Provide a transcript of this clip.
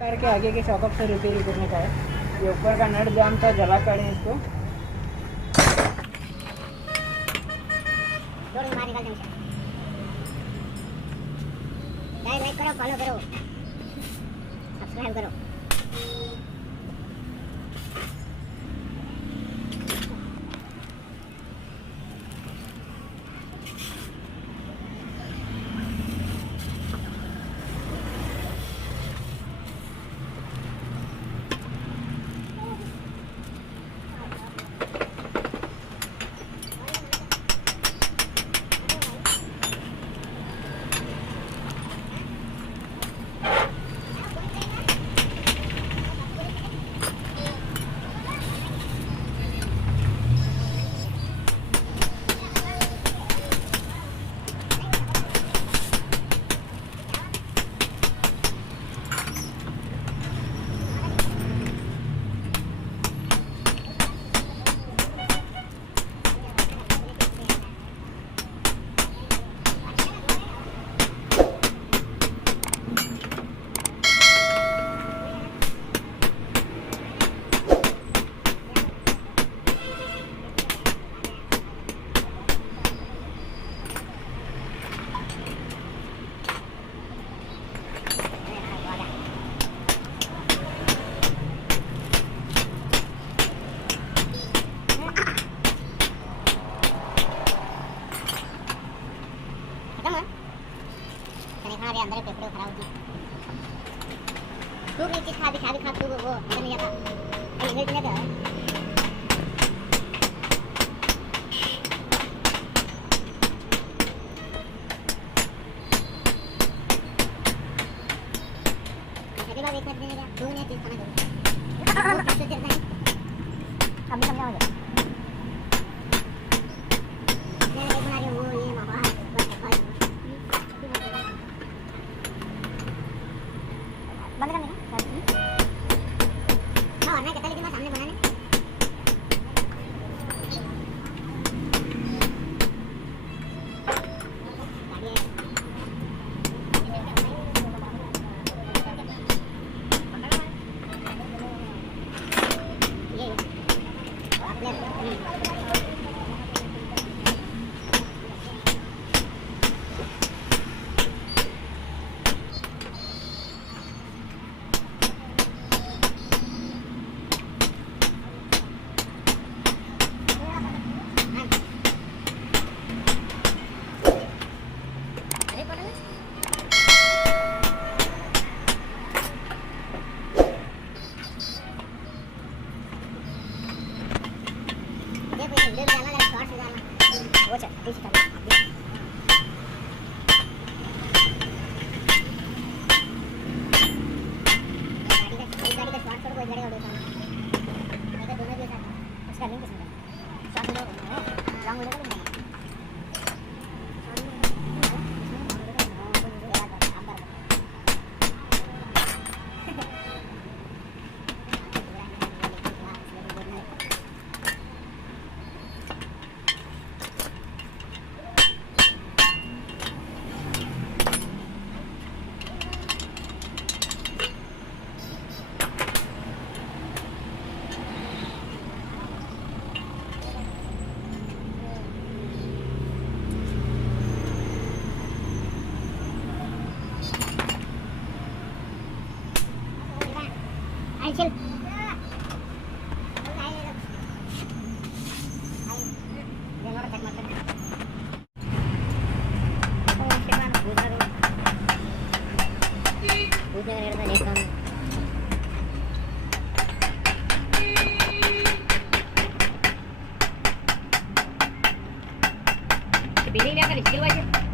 Car के आगे के शॉकअप से रिपेयर करने का है। ये ऊपर का नट जाम था, जला काढ़े इसको। लाइक करो, फॉलो करो, सब्सक्राइब करो। अंदर पेपर खराब होती खूब एक चीज खा भी खा तू वो अंदर नहीं आता ये नहीं लगा अगली बार एक मत देने का दो ने चीज खाना दो अब समझाओगे मैं एक बना रही हूं वो ये मामा बंद करने का हाँ वरना कहता लेकिन मैं सामने बनाने chill. Pilih dia kali skill aja.